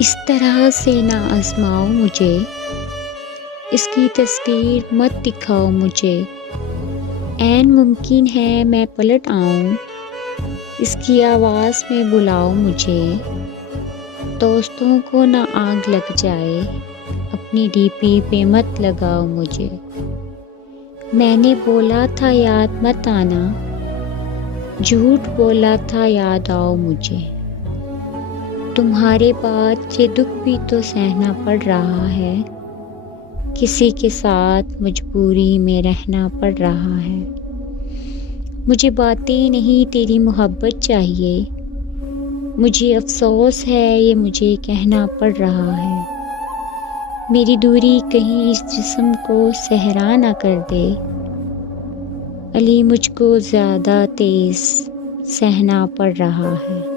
इस तरह से ना आज़माओ मुझे, इसकी तस्वीर मत दिखाओ मुझे। ऐन मुमकिन है मैं पलट आऊँ, इसकी आवाज़ में बुलाओ मुझे। दोस्तों को ना आग लग जाए, अपनी डीपी पे मत लगाओ मुझे। मैंने बोला था याद मत आना, झूठ बोला था याद आओ मुझे। तुम्हारे बाद ये दुख भी तो सहना पड़ रहा है, किसी के साथ मजबूरी में रहना पड़ रहा है। मुझे बातें नहीं तेरी मोहब्बत चाहिए, मुझे अफसोस है ये मुझे कहना पड़ रहा है। मेरी दूरी कहीं इस जिस्म को सहरा ना कर दे, अली मुझको ज़्यादा तेज़ सहना पड़ रहा है।